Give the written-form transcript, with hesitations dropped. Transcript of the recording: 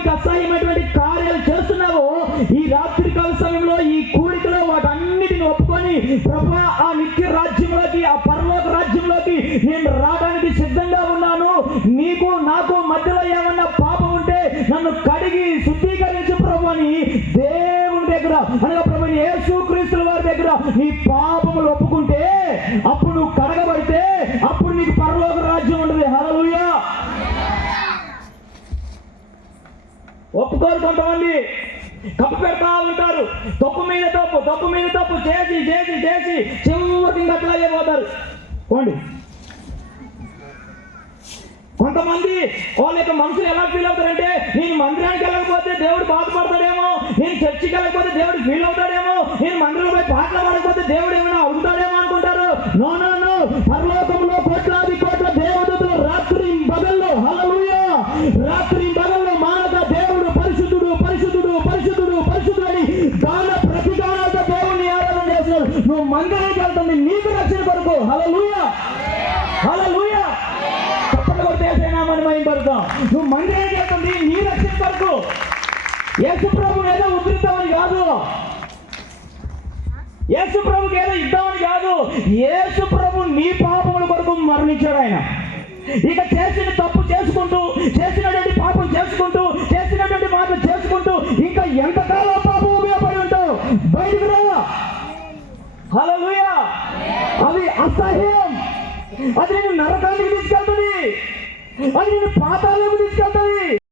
దేవునికి అసహ్యమైనటువంటి కార్యాలు చేస్తున్నావో ఈ రాత్రి కాల సమయంలో ఈ కూడికలో వాటన్నిటిని ఒప్పుకొని ప్రభువా ఆ నిత్య రాజ్యంలోకి, ఆ పరలోక రాజ్యంలోకి నేను రావడానికి సిద్ధంగా ఉన్నాను, నీకు నాకు మధ్యలో ఏమన్నా పాపం ఉంటే నన్ను కడిగి శుద్ధీకరించు ప్రభు అని దేవుని దగ్గర అనగా ప్రభు యేసుక్రీస్తు వారి దగ్గర నీ పాపములు ఒప్పుకుంటే అప్పుడు నువ్వు కడగబడితే అప్పుడు నీకు పరలోక రాజ్యం ఉంటుంది. హల్లెలూయా. ఒప్పుకోరు కొంతమంది, కప్పు పెడతా ఉంటారు, తప్పు మీద తప్పు చేసి చేసి చేసి చివరికి ఇంకా అట్లాగే పోతారు. పోండి. కొంతమంది వాళ్ళ యొక్క మనసులు ఎలా ఫీల్ అవుతారంటే నేను మందిరానికి వెళ్ళకపోతే దేవుడు బాధపడతాడేమో, నేను చర్చికి వెళ్ళకపోతే దేవుడు ఫీల్ అవుతాడేమో, నేను మందిరంలో పోయి పాటలు పాడకపోతే దేవుడు ఏమైనా అడుగుతాడేమో అనుకుంటారు. నో నో నో, పరలోకంలో కోట్లాది కోట్ల దేవతలు రాత్రి పగల్లో, హల్లెలూయా, రాత్రి పగల్లో మానక దేవుడు పరిశుద్ధుడు పరిశుద్ధుడు పరిశుద్ధుడు పరిశుద్ధుడు అని గాన ప్రతిగానాలతో దేవుడిని ఆరాధన చేస్తున్నాడు. నువ్వు మందిరానికి వెళ్తుంది నీకు రక్షణ కొరకు. హల్లెలూయా హల్లెలూయా. నువ్వు మందిరానికి వెళ్తుంది నీ రక్షణ కొరకు. యేసు ప్రభు ఏదో ఉద్ధరిస్తామని కాదు, యేసు ప్రభుకి ఏదో ఇద్దామని కాదు, యేసు ప్రభు నీ పాపముల కొరకు మరణించాడు ఆయన. ఇక చేసిన తప్పు చేసుకుంటూ, చేసినటువంటి పాపం చేసుకుంటూ, చేసినటువంటి మాటలు చేసుకుంటూ ఇంకా ఎంతకాలం పాపం ఉపయోగపడి ఉంటావు? బయటకు రా. హల్లెలూయా. అది అసహ్యం, అది నేను నరకానికి తీసుకెళ్తుంది, అది నేను పాతాళానికి తీసుకెళ్తుంది.